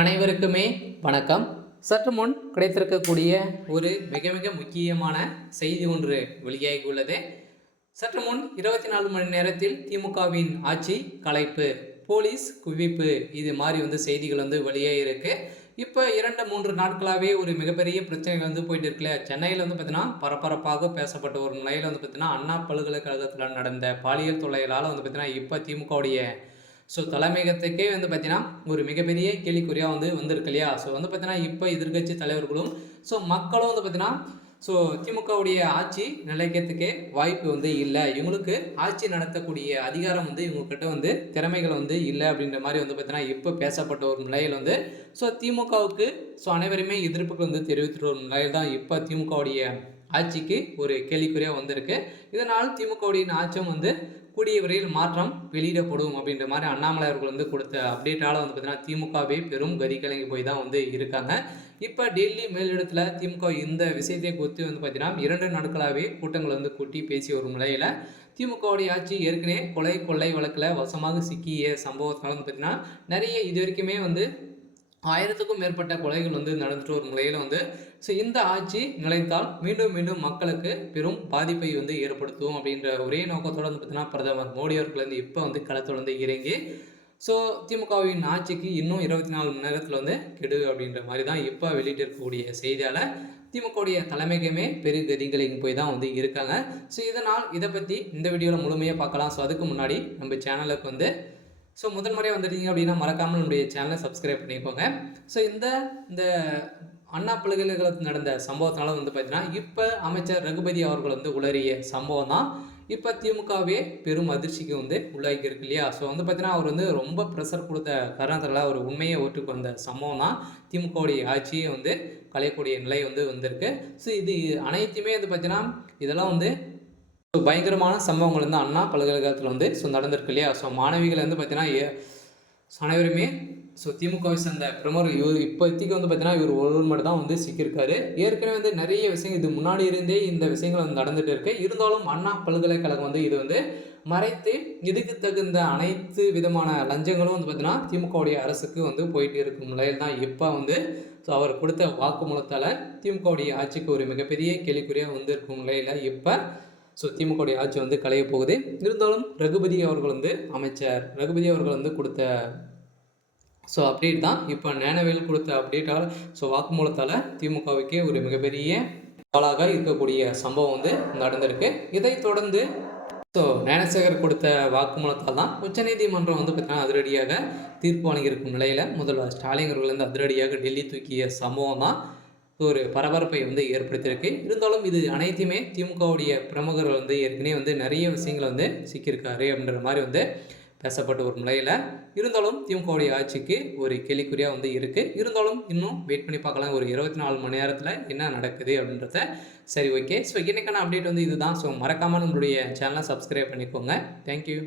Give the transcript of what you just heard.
அனைவருக்குமே வணக்கம். சற்று முன் கிடைத்திருக்கக்கூடிய ஒரு மிக மிக முக்கியமான செய்தி ஒன்று வெளியாகி உள்ளது. சற்று முன் 24 மணி நேரத்தில் திமுகவின் ஆட்சி கலைப்பு, போலீஸ் குவிப்பு, இது மாதிரி செய்திகள் வெளியே இருக்கு. இப்போ 2-3 நாட்களாகவே ஒரு மிகப்பெரிய பிரச்சனைகள் போயிட்டு இருக்குல்ல. சென்னையில் பார்த்தீங்கன்னா பரபரப்பாக பேசப்பட்ட ஒரு நிலையில் பார்த்தீங்கன்னா அண்ணா பல்கலைக்கழகத்தில் நடந்த பாலியல் தொல்லைகளால் பார்த்தீங்கன்னா இப்போ திமுகவுடைய தலைமையகத்துக்கே பார்த்தீங்கன்னா ஒரு மிகப்பெரிய கேள்விக்குறியாக வந்திருக்கு இல்லையா. பார்த்தீங்கன்னா இப்போ எதிர்க்கட்சி தலைவர்களும் மக்களும் பார்த்தீங்கன்னா திமுகவுடைய ஆட்சி நிலைக்கிறதுக்கே வாய்ப்பு இல்லை. இவங்களுக்கு ஆட்சி நடத்தக்கூடிய அதிகாரம் இவங்ககிட்ட திறமைகள் இல்லை அப்படின்ற மாதிரி பார்த்தீங்கன்னா இப்போ பேசப்பட்ட ஒரு நிலையில் திமுகவுக்கு அனைவருமே எதிர்ப்புகள் தெரிவித்துட்டு ஒரு நிலையில் தான் இப்போ திமுகவுடைய ஆட்சிக்கு ஒரு கேள்விக்குறியாக வந்திருக்கு. இதனால் திமுகவுடைய ஆட்சியும் கூடிய விரைவில் மாற்றம் வெளியிடப்படும் அப்படின்ற மாதிரி அண்ணாமலை அவர்கள் கொடுத்த அப்டேட்டால் பார்த்தீங்கன்னா திமுகவே பெரும் கதி கலங்கி போய் தான் இருக்காங்க. இப்போ டெல்லி மேலிடத்தில் திமுக இந்த விஷயத்தை குறித்து பார்த்தீங்கன்னா 2 நாட்களாகவே கூட்டங்கள் கூட்டி பேசி வரும் நிலையில் திமுகவுடைய ஆட்சி ஏற்கனவே கொலை கொள்ளை வழக்கில் வசமாக சிக்கிய சம்பவத்தினால பார்த்தீங்கன்னா நிறைய இது வரைக்குமே 1000க்கும் மேற்பட்ட கொலைகள் நடந்துட்டு ஒரு நிலையில் இந்த ஆட்சி நிலைத்தால் மீண்டும் மீண்டும் மக்களுக்கு பெரும் பாதிப்பை ஏற்படுத்தும் அப்படின்ற ஒரே நோக்கத்தோடு பார்த்தீங்கன்னா பிரதமர் மோடி அவர்கள் இப்போ களத்தில் இறங்கி திமுகவின் ஆட்சிக்கு இன்னும் 24 மணி நேரத்தில் கெடு அப்படின்ற மாதிரி தான் இப்போ வெளியிட்டு இருக்கக்கூடிய செய்தியால் திமுகவுடைய தலைமைக்குமே பெரிய கதிகளிங்க போய் தான் இருக்காங்க. இதனால் இதை பற்றி இந்த வீடியோவில் முழுமையாக பார்க்கலாம். அதுக்கு முன்னாடி நம்ம சேனலுக்கு முதல் முறையாக வந்துட்டீங்க அப்படின்னா மறக்காமல் நம்முடைய சேனலை சப்ஸ்கிரைப் பண்ணிக்கோங்க. இந்த அண்ணா பல்கலைக்கழகத்தில் நடந்த சம்பவத்தினால பார்த்தீங்கன்னா இப்போ அமைச்சர் ரகுபதி அவர்கள் உளறிய சம்பவம் தான் இப்போ திமுகவே பெரும் அதிர்ச்சிக்கு உள்ளாக்கி இருக்கு இல்லையா. பார்த்தீங்கன்னா அவர் ரொம்ப ப்ரெஷர் கொடுத்த காரணத்தில் ஒரு உண்மையை ஒற்றுக்கு வந்த சம்பவம் தான் திமுகவுடைய ஆட்சியை கலையக்கூடிய நிலை வந்திருக்கு. இது அனைத்துமே பார்த்தீங்கன்னா இதெல்லாம் பயங்கரமான சம்பவங்கள் அண்ணா பல்கலைக்கழகத்தில் நடந்திருக்கு இல்லையா. மாணவிகள் பார்த்தீங்கன்னா அனைவருமே திமுகவை சேர்ந்த பிரமுகர் இப்போதைக்கு பார்த்தீங்கன்னா இவர் ஒருவர் மட்டும் தான் சிக்கியிருக்காரு. ஏற்கனவே நிறைய விஷயங்கள் இது முன்னாடி இருந்தே இந்த விஷயங்கள் நடந்துட்டு இருக்கு. இருந்தாலும் அண்ணா பல்கலைக்கழகம் இது மறைத்து இதுக்கு தகுந்த அனைத்து விதமான லஞ்சங்களும் பார்த்தீங்கன்னா திமுகவுடைய அரசுக்கு போயிட்டு இருக்கும் நிலையில் தான் இப்போ அவர் கொடுத்த வாக்குமூலத்தால் திமுகவுடைய ஆட்சிக்கு ஒரு மிகப்பெரிய கேள்விக்குறியாக இருக்கும் நிலையில் இப்போ திமுகவுடைய ஆட்சி கலைய போகுது. இருந்தாலும் ரகுபதி அவர்கள் அமைச்சர் ரகுபதி அவர்கள் கொடுத்த அப்டேட் தான் இப்போ ஞானவேல் கொடுத்த அப்டேட்டால் வாக்குமூலத்தால் திமுகவுக்கே ஒரு மிகப்பெரிய ஆளாக இருக்கக்கூடிய சம்பவம் நடந்திருக்கு. இதைத் தொடர்ந்து ஞானசேகர் கொடுத்த வாக்குமூலத்தால் தான் உச்சநீதிமன்றம் பார்த்தீங்கன்னா அதிரடியாக தீர்ப்பு வழங்கியிருக்கும் நிலையில் முதல்வர் ஸ்டாலின் அவர்கள் அதிரடியாக டெல்லி தூக்கிய சம்பவம் தான் ஒரு பரபரப்பை ஏற்படுத்தியிருக்கு. இருந்தாலும் இது அனைத்துமே திமுகவுடைய பிரமுகர்கள் ஏற்கனவே நிறைய விஷயங்கள் சிக்கியிருக்காரு அப்படின்ற மாதிரி பேசப்பட்ட ஒரு நிலையில் இருந்தாலும் திமுகவுடைய ஆட்சிக்கு ஒரு கேள்விக்குறியாக இருக்குது. இருந்தாலும் இன்னும் வெயிட் பண்ணி பார்க்கலாம் ஒரு 24 மணி நேரத்தில் என்ன நடக்குது அப்படின்றத. சரி, ஓகே. இன்னைக்கான அப்டேட் இதுதான். மறக்காமல் நம்மளுடைய சேனலை சப்ஸ்கிரைப் பண்ணிக்கோங்க. தேங்க்யூ.